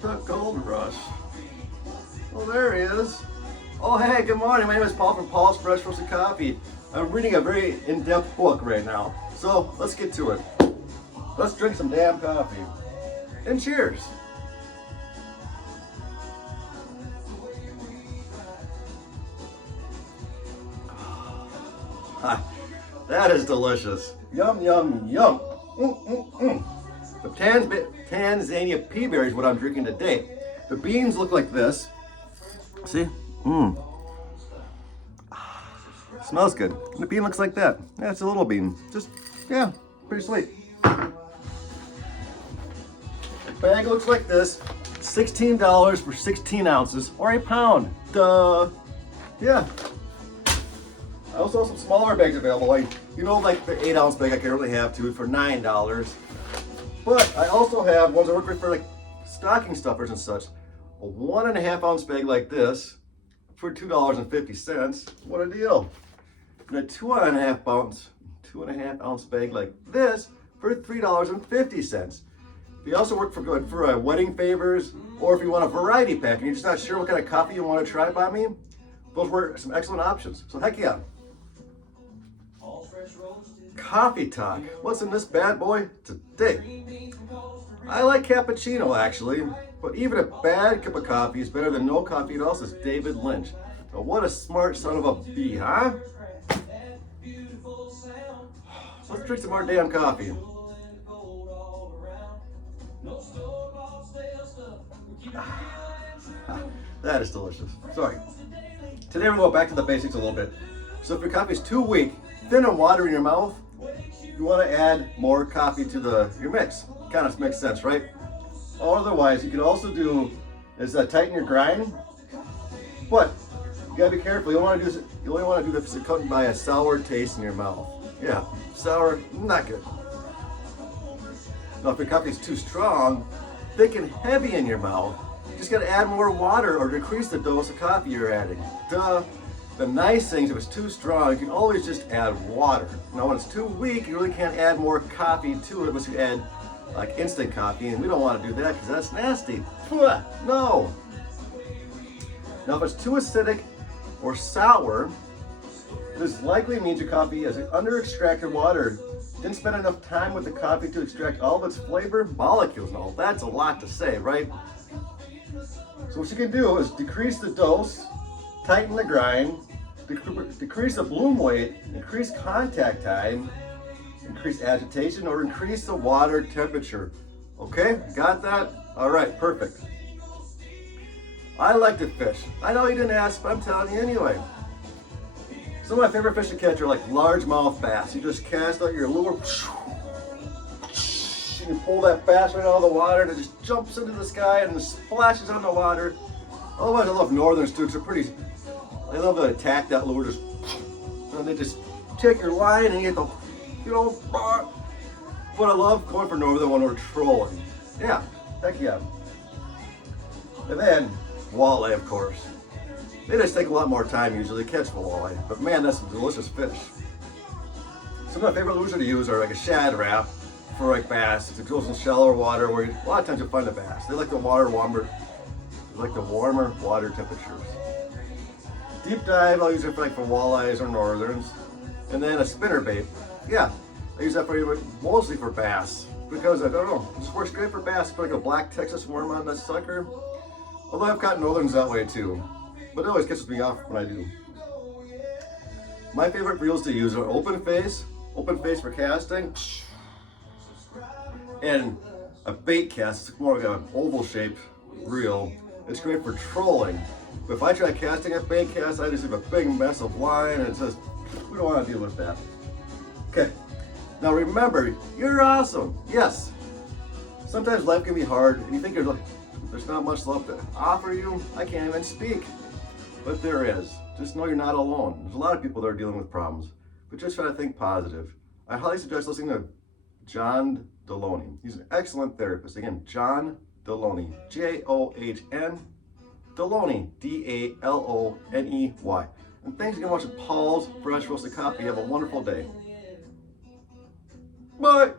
The Gold Rush. Oh, there he is. Oh, hey, good morning. My name is Paul from Paul's Fresh Roasted Coffee. I'm reading a very in-depth book right now. So, let's get to it. Let's drink some damn coffee. And cheers. That is delicious. Yum, yum, yum. The Tanzania pea berry is what I'm drinking today. The beans look like this. See? Smells good. And the bean looks like that. Yeah, it's a little bean. Just, yeah, pretty sweet. The bag looks like this. $16 for 16 ounces, or a pound. Duh. Yeah. I also have some smaller bags available. Like, you know, like the 8-ounce bag I currently have too for $9. But I also have ones that work great for like stocking stuffers and such. A 1.5-ounce bag like this for $2.50. What a deal. And a 2.5-ounce bag like this for $3.50. They also work for good for wedding favors, or if you want a variety pack and you're just not sure what kind of coffee you want to try by me, those were some excellent options. So heck yeah. Coffee talk. What's in this bad boy today? I like cappuccino actually, but even a bad cup of coffee is better than no coffee at all, says David Lynch. So what a smart son of a bee, huh? Let's drink some more damn coffee. That is delicious. Sorry. Today we're going to go back to the basics a little bit. So if your coffee is too weak, thin and watery in your mouth, you want to add more coffee to your mix. Kind of makes sense, right? Or otherwise, you can also do is tighten your grind. But you gotta be careful. You only want to do this if it's accompanied by a sour taste in your mouth. Yeah, sour, not good. Now, if your coffee is too strong, thick and heavy in your mouth, you just gotta add more water or decrease the dose of coffee you're adding. Duh. The nice thing is if it's too strong, you can always just add water. Now when it's too weak, you really can't add more coffee to it unless you add like instant coffee, and we don't want to do that because that's nasty. No. Now if it's too acidic or sour, this likely means your coffee is under extracted water. Didn't spend enough time with the coffee to extract all of its flavor molecules and all. That's a lot to say, right? So what you can do is decrease the dose, tighten the grind, decrease the bloom weight, increase contact time, increase agitation, or increase the water temperature. Okay, got that? All right, perfect. I like to fish. I know you didn't ask, but I'm telling you anyway. Some of my favorite fish to catch are like largemouth bass. You just cast out your lure, and you pull that bass right out of the water, and it just jumps into the sky and splashes on the water. Otherwise, I love northerns too, because they love to attack that lure, and they just take your line and you get the, but I love going for northern when we're trolling. Yeah, heck yeah. And then, walleye, of course. They just take a lot more time usually to catch the walleye, but man, that's some delicious fish. Some of my favorite lures to use are like a shad wrap for like bass. It goes in shallower water where a lot of times you'll find a bass. They like the warmer water temperatures. Deep dive, I'll use it for walleyes or northerns. And then a spinner bait. Yeah, I use that mostly for bass. Because I don't know, it just works great for bass. Put like a black Texas worm on that sucker. Although I've caught northerns that way too. But it always catches me off when I do. My favorite reels to use are open face for casting, and a bait cast. It's more like an oval shaped reel. It's great for trolling. But if I try casting a bait cast, I just have a big mess of line, and it says, we don't want to deal with that. Okay, now remember, you're awesome. Yes, sometimes life can be hard, and you think there's not much left to offer you. I can't even speak, but there is. Just know you're not alone. There's a lot of people that are dealing with problems, but just try to think positive. I highly suggest listening to John Deloney. He's an excellent therapist. Again, John Deloney, John Deloney, Daloney. And thanks again for watching Paul's Fresh Roasted Coffee. Have a wonderful day. Bye.